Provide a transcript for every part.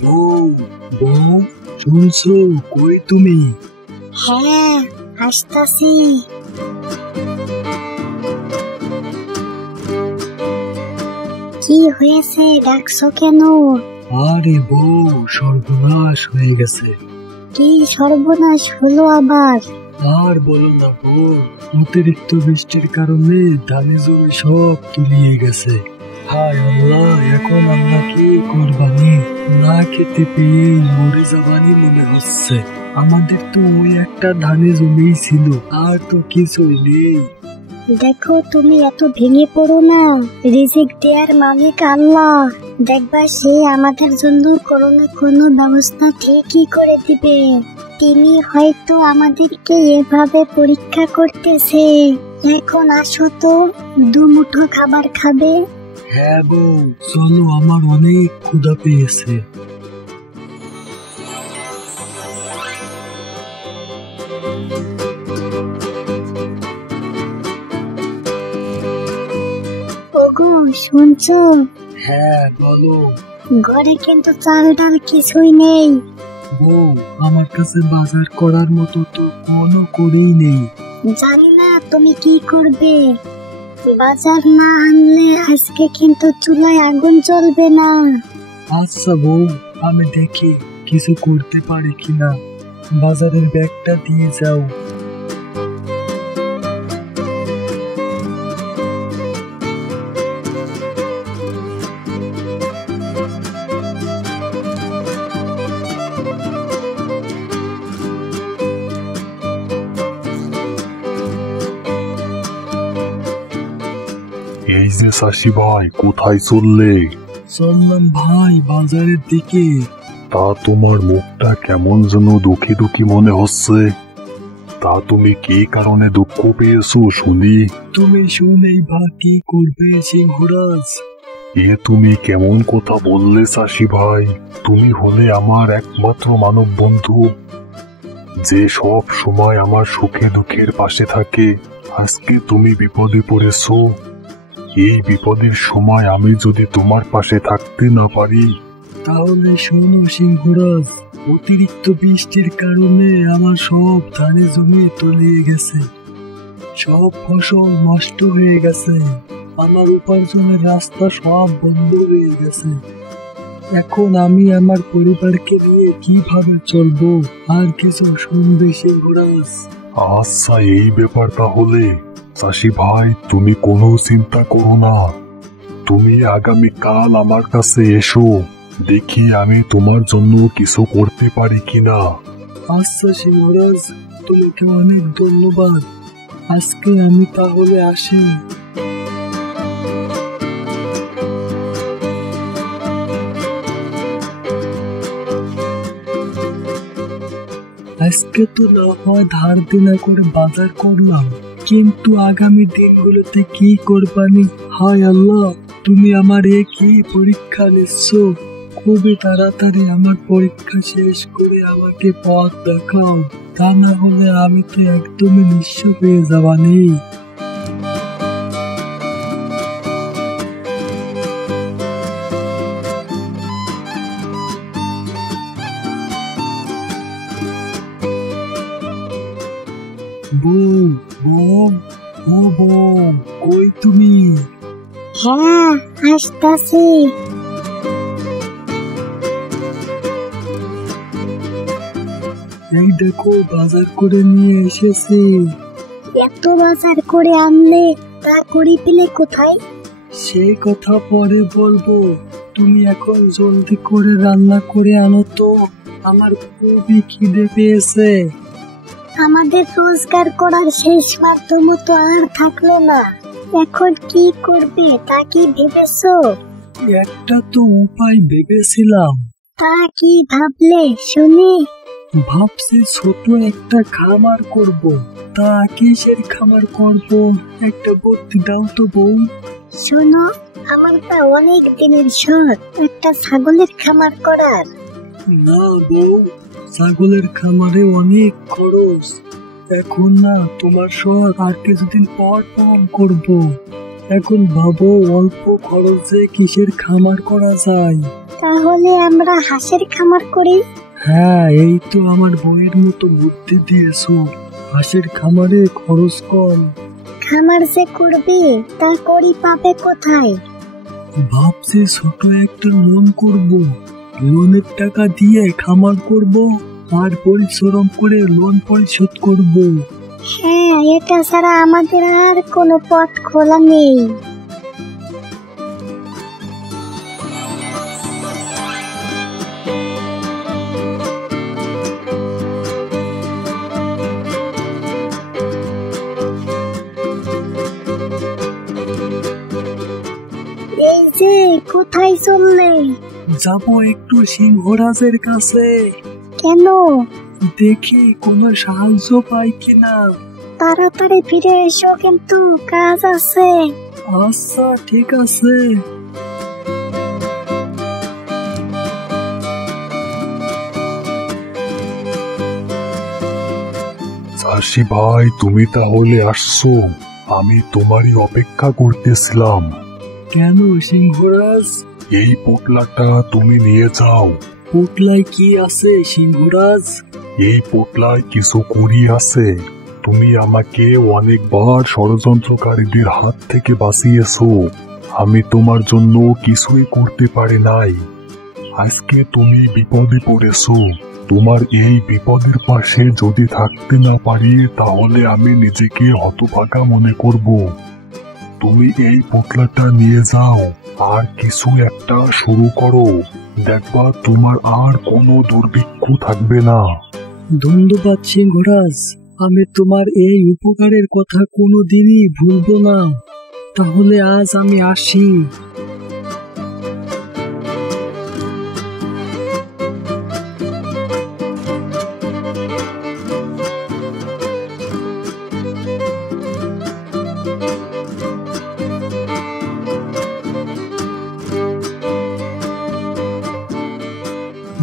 বউ, বউ, শুনছো? কই তুমি? হ্যাঁ, আসতাছি। কি হয়েছে, ডাকছো কেন? আরে বউ, সর্বনাশ হয়ে গেছে। কি সর্বনাশ হলো আবার? আর বলো না বউ, অতিরিক্ত বৃষ্টির কারণে ধানে জমি সব তলিয়ে গেছে। হায় আল্লাহ, এখন আমরা কি করবানি? না খেতে পেয়ে মরে যাবানি মনে হচ্ছে। আমাদের তো ওই একটা ধানে জমি ছিল, আর তো কিছুই নেই। দেখো, তুমি এত ভেঙে পড়ো না। রিজিক দেয়ার মালিক আল্লাহ। দেখবা সে আমাদের জন্য কোনো না কোনো ব্যবস্থা ঠিকই করে দিবে। তিনি হয়তো আমাদেরকে এভাবে পরীক্ষা করতেছে। এখন আসো তো, দুমুঠো খাবার খাবে। হ্যাঁ বউ, চলো, আমার অনেক ক্ষুধা পেয়েছে। ওগো, শুনছো? হ্যাঁ বলো। ঘরে কিন্তু চাল ডাল কিছুই নেই। বউ, আমার কাছে বাজার করার মতো তো কোনো করেই নেই। জানি না তুমি কি করবে। বাজার না আনলে আজকে কিন্তু চুলায় আগুন জ্বলবে না। আচ্ছা বউ, আমি দেখি কিছু করতে পারি কিনা। বাজারের ব্যাগটা দিয়ে যাও। এই যে চাষি ভাই, কোথায় চললে? চললাম ভাই বাজারের দিকে। তা তোমার মুখটা কেমন যেন দুঃখী দুঃখী মনে হচ্ছে। তা তুমি কি কারণে দুঃখ পেয়েছো শুনি? তুমি শুনেই বা কি করবে সিংহরাজ? এ তুমি কেমন কথা বললে চাষি ভাই? তুমি হলে আমার একমাত্র মানব বন্ধু, যে সব সময় আমার সুখে দুঃখের পাশে থাকে। আজকে তুমি বিপদে পড়েছো। এই বিপদের সময় আমি যদি তোমার পাশে থাকতে না পারি, তাহলে শোনো সিংহরাজ, অতিরিক্ত বৃষ্টির কারণে আমার সব ধানে জমি তলিয়ে গেছে। সব ফসল নষ্ট হয়ে গেছে। আমার উপার্জনের রাস্তা সব বন্ধ হয়ে গেছে। এখন আমি আমার পরিবারকে নিয়ে কিভাবে চলবো? আর কিছু শুনবে সিংহরাজ? আচ্ছা, এই ব্যাপার তাহলে। চাষি ভাই, তুমি কোনো চিন্তা করো না। তুমি আগামীকাল আমার কাছে এসো, দেখি আমি তোমার জন্য কিছু করতে পারি কিনা। আচ্ছা সিংহরাজ, তোমাকে অনেক ধন্যবাদ। আজকে আমি তাহলে আসি। আজকে তো না হয় ধার দেনা করে বাজার করলাম, কিন্তু আগামী দিনগুলোতে কি করবানি? হায় আল্লাহ, তুমি আমার কি পরীক্ষা নিচ্ছ? খুবই তাড়াতাড়ি আমার পরীক্ষা শেষ করে আমাকে পথ দেখাও। তা না হলে আমি তো একদমই নিঃস্ব হয়ে যাবানি। বউ, বউ, ও বউ, কই তুমি? হ্যাঁ, আসতাছি। এই দেখো, বাজার করে নিয়ে এসেছি। এত বাজার করে আনলে, তা করি পেলে কোথায়? সেই কথা পরে বলবো। তুমি এখন জলদি করে রান্না করে আনো তো, আমার খুবই খিদে পেয়েছে। আমাদের রোজগার করার শেষ মাধ্যম তো আর থাকলো না। এখন কি করবে তা কি ভেবেছো? একটা তো উপায় ভেবেছিলাম। তা কি ভাবলে শুনি? ভাবছি ছোট একটা খামার করব। তা কিসের খামার করব? একটা বুদ্ধি দাও তো বউ। শোনো, আমার তা অনেক দিনের শখ একটা ছাগলের খামার করার। না বউ, ছাগলের খামারে অনেক খরচ। এখন না, তোমার শখ আর কিছুদিন পর পূরণ করব। এখন ভাবো অল্প খরচে কিসের খামার করা যায়। তাহলে আমরা হাঁসের খামার করি। হ্যাঁ, এই তো আমার বইয়ের মতো বুদ্ধি দিয়েছো। হাঁসের খামারে খরচ কম। খামার যে করবে তা করি পাবে কোথায়? ভাবছি ছোট একটা লোন করব। লোনের টাকা দিয়ে খামার করব আর পরিশ্রম করে লোন পরিশোধ করব। হ্যাঁ, এটা ছাড়া আমাদের আর কোনো পথ খোলা নেই। এই যে কোথায় চললে? যাব একটু সিংহরাজের কাছে, কেন? দেখি কোনো সাহায্য পাই কিনা। তাড়াতাড়ি ফিরে এসো, কিন্তু কাজ আছে। আচ্ছা, ঠিক আছে। চাষি ভাই, তুমি তাহলে আসছো? আমি তোমারই অপেক্ষা করতেছিলাম। কেন সিংহরাজ? এই পোটলাটা তুমি নিয়ে যাও। পোটলায় কি আছে সিংহরাজ? এই পোটলায় কিছু কুড়ি আছে। তুমি আমাকে অনেকবার ষড়যন্ত্রকারীদের হাত থেকে বাঁচিয়েছো। আমি তোমার জন্য কিছুই করতে পারি নাই। আজকে তুমি বিপদে পড়েছো। তোমার এই বিপদের পাশে যদি থাকতে না পারি, তাহলে আমি নিজেকে হতভাগা মনে করব। তুমি এই পোটলাটা নিয়ে যাও আর কিছু একটা শুরু করো। দেখবা তোমার আর কোনো দুর্ভিক্ষ থাকবে না। ধন্যবাদ সিংহরাজ, আমি তোমার এই উপকারের কথা কোনোদিনই ভুলবো না। তাহলে আজ আমি আসি।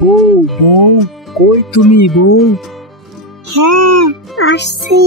বউ, বউ, কই তুমি বউ? হ্যাঁ, আসছি।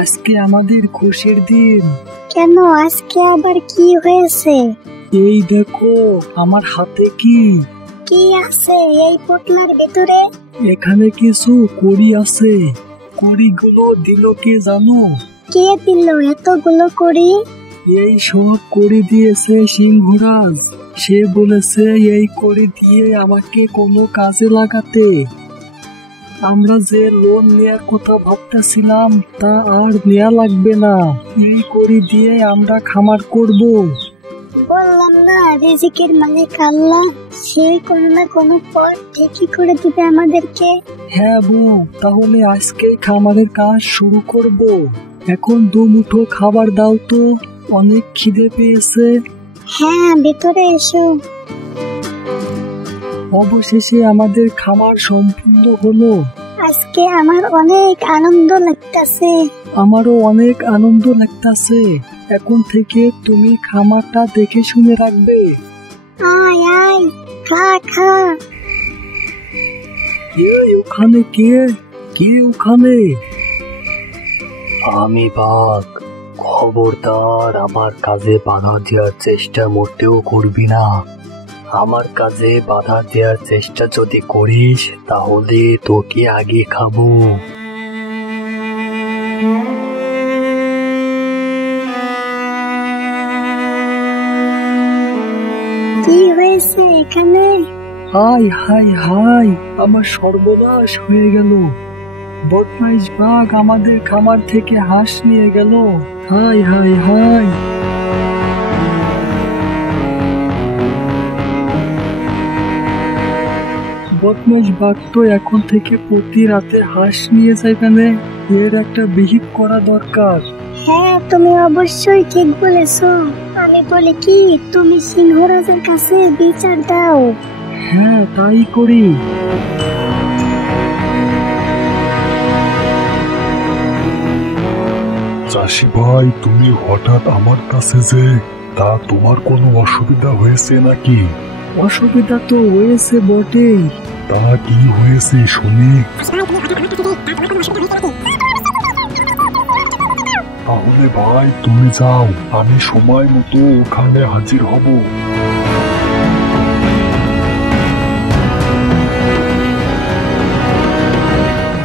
আজকে আমাদের খুশির দিন। কেন, আজকে আবার কি হয়েছে? এই দেখো আমার হাতে কি কি আছে এই পোটলার ভিতরে? এখানে কিছু কড়ি আছে। কড়িগুলো দিল কে জানো? কে দিল এতগুলো করি? এই সব কড়ি দিয়েছে সিংহরাজ। সে বলেছে এই কড়ি দিয়ে আমাকে কোনো কাজে লাগাতে। আমরা যে লোন নেয়ার কথা ভাবতেছিলাম তা আর নেয়া লাগবে না। এই কড়ি দিয়ে আমরা খামার করব। বললাম না, রিজিকের মালিক আল্লাহ, সে কোনো না কোনো পথ ঠিকই করে দিবে আমাদেরকে। হ্যাঁ বউ, তাহলে আজকে খামারের কাজ শুরু করব। এখন দুমুঠো খাবার দাও তো, অনেক খিদে পেয়েছে। হ্যাঁ, ভিতরে এসো। অবশেষে আমাদের খামার সম্পূর্ণ হলো। আজকে আমার অনেক আনন্দ লাগতেছে। আমারও অনেক আনন্দ লাগতেছে। এখন থেকে তুমি খামারটা দেখে শুনে রাখবে। আয় আয়, খা খা। ওখানে কে? কে ওখানে? আমি বাঘ। খবরদার আমার কাজে বাধা দেওয়ার চেষ্টা মোটেও করবি না। আমার কাজে বাধা দেওয়ার চেষ্টা যদি করিস তাহলে তোকে আগে খাবো। কি হয়েছে এখানে? হাই হাই হাই, আমার সর্বনাশ হয়ে গেল। বদমাইশ বাঘ আমাদের খামার থেকে হাঁস নিয়ে গেল। High high high. বদমাইশ বাঘ তো এখন থেকে প্রতি রাতে হাঁস নিয়ে যাইবে। এর একটা বিহিত করা দরকার। হ্যাঁ, তুমি অবশ্যই ঠিক বলেছো। আমি বলি কি, তুমি সিংহরাজের কাছে বিচার দাও। হ্যাঁ, তাই করি। চাষি ভাই, তুমি হঠাৎ আমার কাছে যে, তা তোমার কোনো অসুবিধা হয়েছে নাকি? অসুবিধা তো হয়েছে বটেই, তা কি হয়েছে শুনি? তাহলে ভাই তুমি যাও, আমি সময় মতো ওখানে হাজির হব।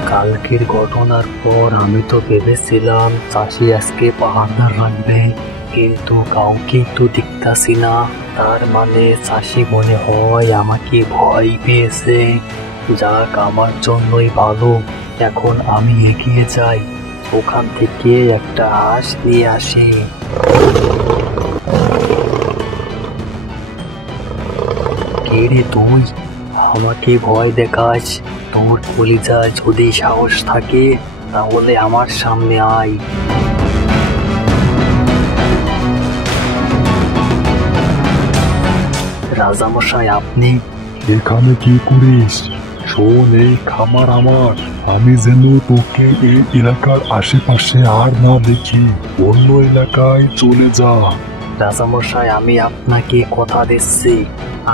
কালকের ঘটনার পর আমি তো ভেবেছিলাম চাষি আজকে পাহারাদার রাখবে, কিন্তু কাউকে তো দেখতাছি না। তার মানে চাষি মনে হয় আমাকে ভয় পেয়েছে। যাক, আমার জন্যই ভালো। এখন আমি এগিয়ে যাই, ওখান থেকে একটা হাঁস নিয়ে আসি। কে রে তুই? আমাকে ভয় দেখাস? তোর কলিজায় যদি সাহস থাকে তাহলে আমার সামনে আয়। রাজামশাই, আপনি এখানে কি করিস? শোন, এই খামার আমার। আমি যেন তোকে এই এলাকার আশেপাশে আর না দেখি। অন্য এলাকায় চলে যা। রাজামশাই, আমি আপনাকে কথা দিচ্ছি,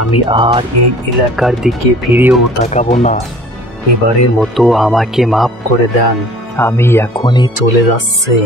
আমি আর এই এলাকার দিকে ফিরেও তাকাবো না। এবারের মতো আমাকে মাফ করে দেন, আমি এখনই চলে যাচ্ছি।